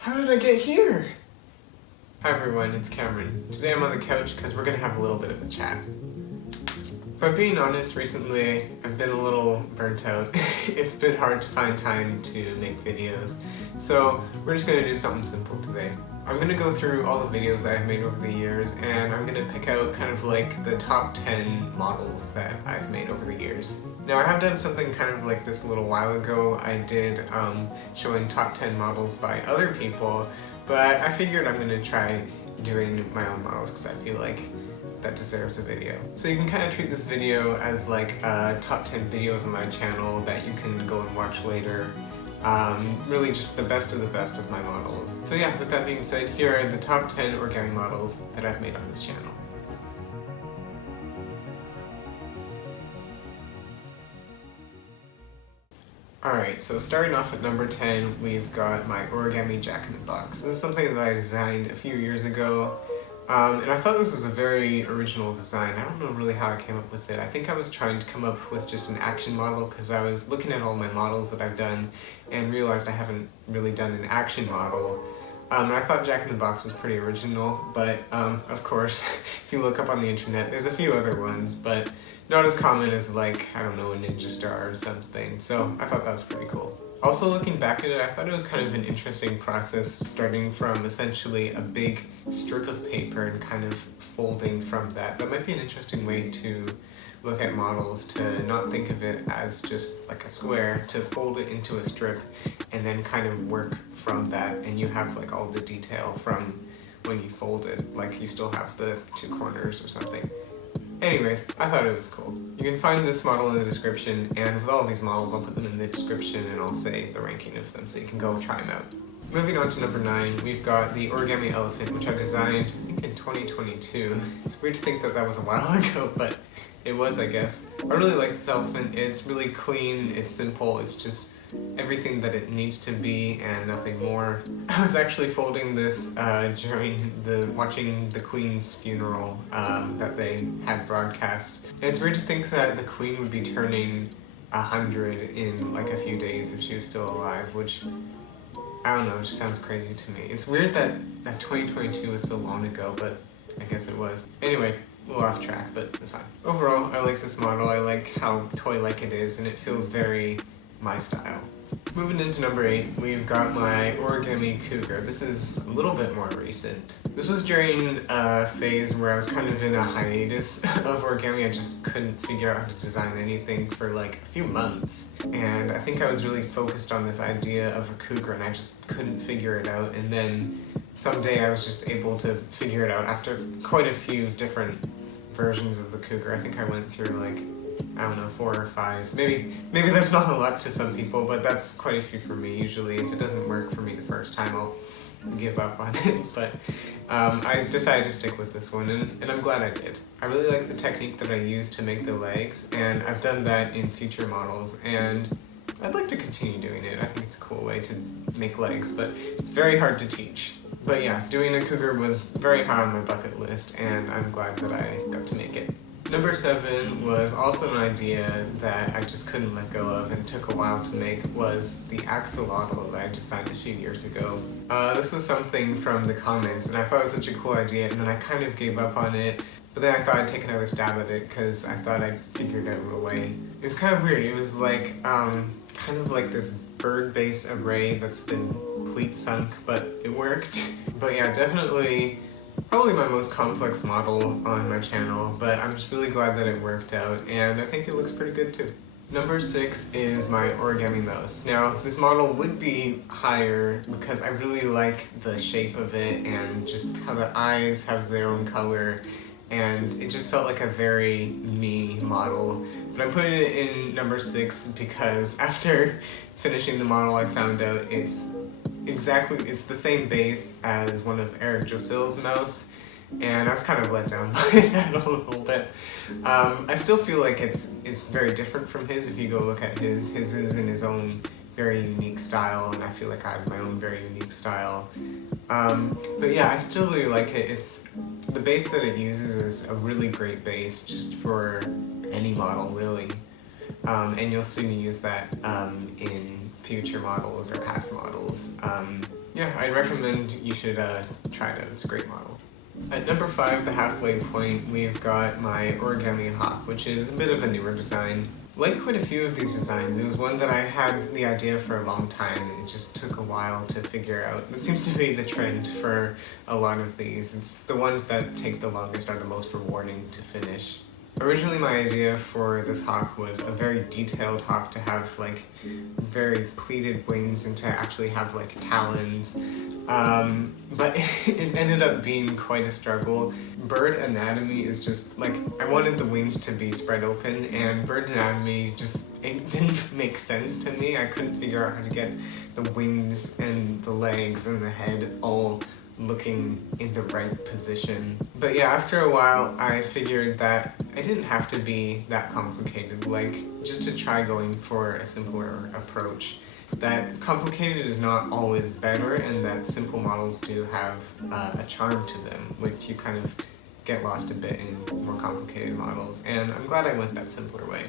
How did I get here? Hi everyone, it's Cameron. Today I'm on the couch because we're gonna have a little bit of a chat. If I'm being honest, recently I've been a little burnt out. It's been hard to find time to make videos, so we're just gonna do something simple today. I'm gonna go through all the videos that I've made over the years, and I'm gonna pick out kind of like the top 10 models that I've made over the years. Now I have done something kind of like this a little while ago. I did showing top 10 models by other people, but I figured I'm gonna try doing my own models because I feel like that deserves a video. So you can kind of treat this video as like top 10 videos on my channel that you can go and watch later. Really just the best of my models. So yeah, with that being said, here are the top 10 origami models that I've made on this channel. Alright, so starting off at number 10, we've got my Origami Jack-in-the-Box. This is something that I designed a few years ago, and I thought this was a very original design. I don't know really how I came up with it. I think I was trying to come up with just an action model because I was looking at all my models that I've done and realized I haven't really done an action model. And I thought Jack-in-the-Box was pretty original, but of course, if you look up on the internet, there's a few other ones, but not as common as like, I don't know, a ninja star or something, so I thought that was pretty cool. Also looking back at it, I thought it was kind of an interesting process starting from essentially a big strip of paper and kind of folding from that. That might be an interesting way to look at models, to not think of it as just like a square, to fold it into a strip and then kind of work from that, and you have like all the detail from when you fold it, like you still have the two corners or something. Anyways, I thought it was cool. You can find this model in the description, and with all these models I'll put them in the description and I'll say the ranking of them so you can go try them out. Moving on to number 9, we've got the Origami Elephant, which I designed, I think in 2022. It's weird to think that that was a while ago, but it was, I guess. I really like this elephant. It's really clean, it's simple, it's just everything that it needs to be and nothing more. I was actually folding this during watching the Queen's funeral that they had broadcast. And it's weird to think that the Queen would be turning 100 in like a few days if she was still alive, which, I don't know, it just sounds crazy to me. It's weird that 2022 was so long ago, but I guess it was. Anyway, a little off track, but it's fine. Overall, I like this model. I like how toy-like it is, and it feels very my style. Moving into number 8, we've got my Origami Cougar. This is a little bit more recent. This was during a phase where I was kind of in a hiatus of origami. I just couldn't figure out how to design anything for like a few months. And I think I was really focused on this idea of a cougar and I just couldn't figure it out. And then someday I was just able to figure it out after quite a few different versions of the cougar. I think I went through like, I don't know, 4 or 5. Maybe that's not a lot to some people, but that's quite a few for me. Usually if it doesn't work for me the first time, I'll give up on it. But I decided to stick with this one, and I'm glad I did. I really like the technique that I used to make the legs, and I've done that in future models, and I'd like to continue doing it. I think it's a cool way to make legs, but it's very hard to teach. But yeah, doing a cougar was very high on my bucket list, and I'm glad that I got to make it. Number 7 was also an idea that I just couldn't let go of and took a while to make, was the axolotl that I designed a few years ago. This was something from the comments, and I thought it was such a cool idea, and then I kind of gave up on it, but then I thought I'd take another stab at it because I thought I'd figured out a way. It was kind of weird. It was like, kind of like this bird base array that's been pleat sunk, but it worked. But yeah, definitely probably my most complex model on my channel, but I'm just really glad that it worked out, and I think it looks pretty good too. Number 6 is my origami mouse. Now, this model would be higher because I really like the shape of it and just how the eyes have their own color, and it just felt like a very me model. But I'm putting it in number 6 because after finishing the model I found out it's the same base as one of Joisel's mouse, and I was kind of let down by that a little bit. I still feel like it's very different from his. If you go look at his is in his own very unique style, and I feel like I have my own very unique style. But yeah, I still really like it. The base that it uses is a really great base just for any model really, and you'll see me use that in future models or past models. Yeah, I recommend you should try it out. It's a great model. At number 5, the halfway point, we've got my Origami Hawk, which is a bit of a newer design. Like quite a few of these designs, it was one that I had the idea for a long time, and it just took a while to figure out. It seems to be the trend for a lot of these. It's the ones that take the longest are the most rewarding to finish. Originally my idea for this hawk was a very detailed hawk to have like very pleated wings and to actually have like talons. But it ended up being quite a struggle. Bird anatomy is just like, I wanted the wings to be spread open, and bird anatomy just, it didn't make sense to me. I couldn't figure out how to get the wings and the legs and the head all looking in the right position. But yeah, after a while I figured that it didn't have to be that complicated, like just to try going for a simpler approach. That complicated is not always better, and that simple models do have a charm to them, which you kind of get lost a bit in more complicated models, and I'm glad I went that simpler way.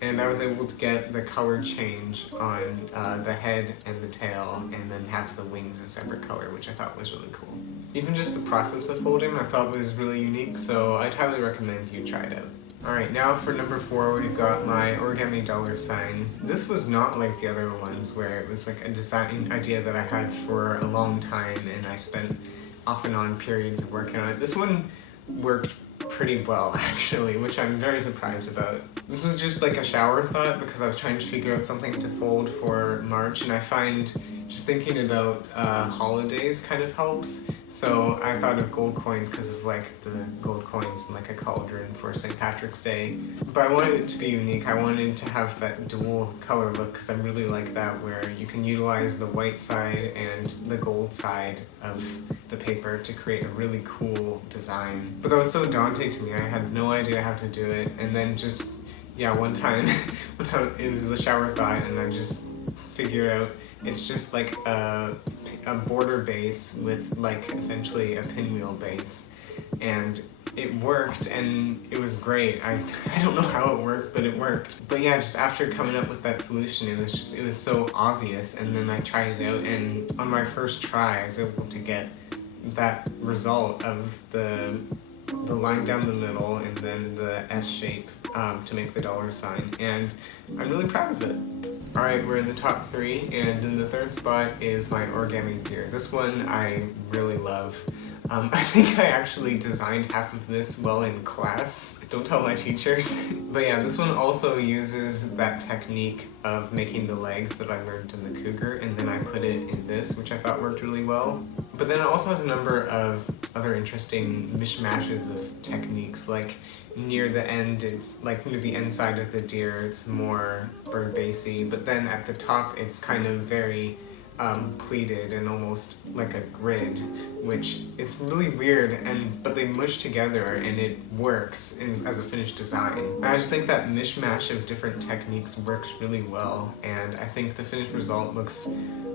And I was able to get the color change on the head and the tail, and then have the wings a separate color, which I thought was really cool. Even just the process of folding I thought was really unique, so I'd highly recommend you try it out. Alright, now for number 4, we've got my origami $sign. This was not like the other ones where it was like a design idea that I had for a long time, and I spent off and on periods of working on it. This one worked pretty well actually, which I'm very surprised about. This was just like a shower thought because I was trying to figure out something to fold for March, and I find just thinking about holidays kind of helps. So I thought of gold coins because of like the gold coins and like a cauldron for St. Patrick's Day. But I wanted it to be unique. I wanted to have that dual color look because I really like that, where you can utilize the white side and the gold side of the paper to create a really cool design. But that was so daunting to me. I had no idea how to do it, and then just, yeah, one time when it was the shower thought, and I just figured out it's just like a border base with like essentially a pinwheel base, and it worked, and it was great. I don't know how it worked, but it worked. But yeah, just after coming up with that solution, it was so obvious, and then I tried it out, and on my first try I was able to get that result of the line down the middle and then the S shape to make the $sign, and I'm really proud of it. Alright, we're in the top 3, and in the 3rd spot is my origami deer. This one I really love. I think I actually designed half of this while in class. Don't tell my teachers. But yeah, this one also uses that technique of making the legs that I learned in the cougar, and then I put it in this, which I thought worked really well. But then it also has a number of other interesting mishmashes of techniques, like near the end, it's like near the end side of the deer, it's more bird basey, but then at the top it's kind of very pleated and almost like a grid, which is really weird, but they mush together and it works as a finished design. And I just think that mishmash of different techniques works really well, and I think the finished result looks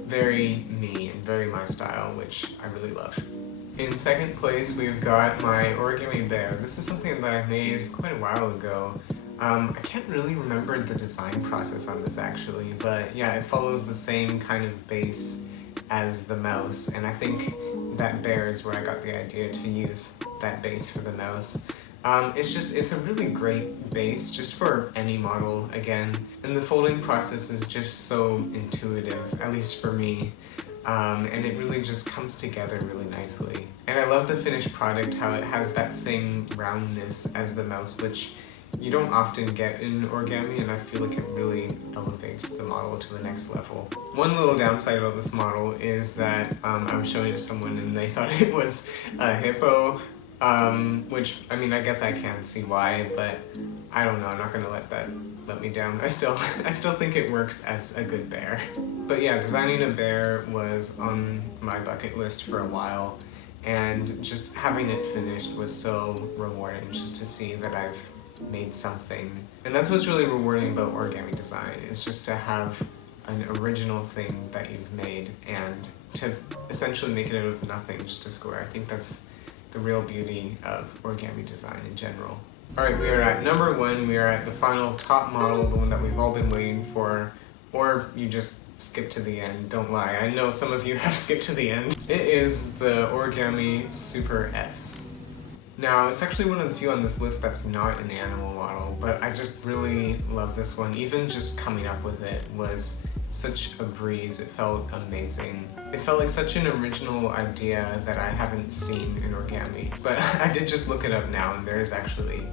very me and very my style, which I really love. In 2nd place, we've got my origami bear. This is something that I made quite a while ago. I can't really remember the design process on this actually, but yeah, it follows the same kind of base as the mouse, and I think that bear is where I got the idea to use that base for the mouse. It's a really great base just for any model again, and the folding process is just so intuitive, at least for me. And it really just comes together really nicely. And I love the finished product, how it has that same roundness as the mouse, which you don't often get in origami, and I feel like it really elevates the model to the next level. One little downside about this model is that I was showing it to someone and they thought it was a hippo, which, I mean, I guess I can see why, but I don't know, I'm not gonna let me down. I still think it works as a good bear. But yeah, designing a bear was on my bucket list for a while, and just having it finished was so rewarding, just to see that I've made something. And that's what's really rewarding about origami design, is just to have an original thing that you've made and to essentially make it out of nothing, just a square. I think that's the real beauty of origami design in general. Alright, we are at number 1, we are at the final top model, the one that we've all been waiting for, or you just skip to the end, don't lie. I know some of you have skipped to the end. It is the Origami Super S. Now, it's actually one of the few on this list that's not an animal model, but I just really love this one. Even just coming up with it was such a breeze. It felt amazing. It felt like such an original idea that I haven't seen in origami. But I did just look it up now, and there is actually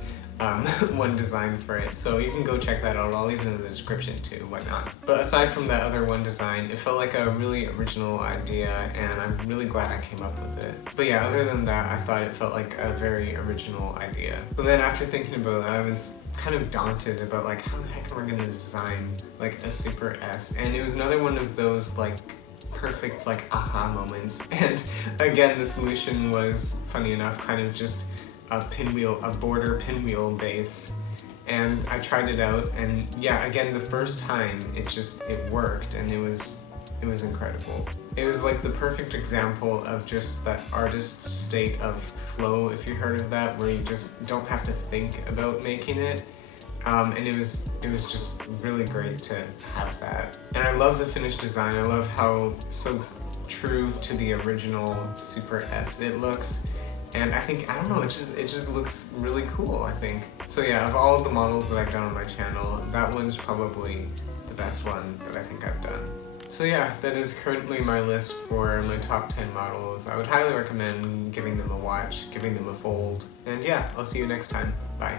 one design for it, so you can go check that out. I'll leave it in the description too, why not. But aside from that other one design, it felt like a really original idea, and I'm really glad I came up with it. But yeah, other than that, I thought it felt like a very original idea. But then after thinking about it, I was kind of daunted about like, how the heck am I gonna design like a Super S? And it was another one of those like perfect like aha moments. And again, the solution was, funny enough, kind of just a border pinwheel base, and I tried it out, and yeah, again, the first time it worked, and it was incredible. It was like the perfect example of just that artist state of flow, if you heard of that, where you just don't have to think about making it. And it was just really great to have that. And I love the finished design. I love how so true to the original Super S it looks. And I think, I don't know, it just looks really cool, I think. So yeah, of all of the models that I've done on my channel, that one's probably the best one that I think I've done. So yeah, that is currently my list for my top 10 models. I would highly recommend giving them a watch, giving them a fold. And yeah, I'll see you next time. Bye.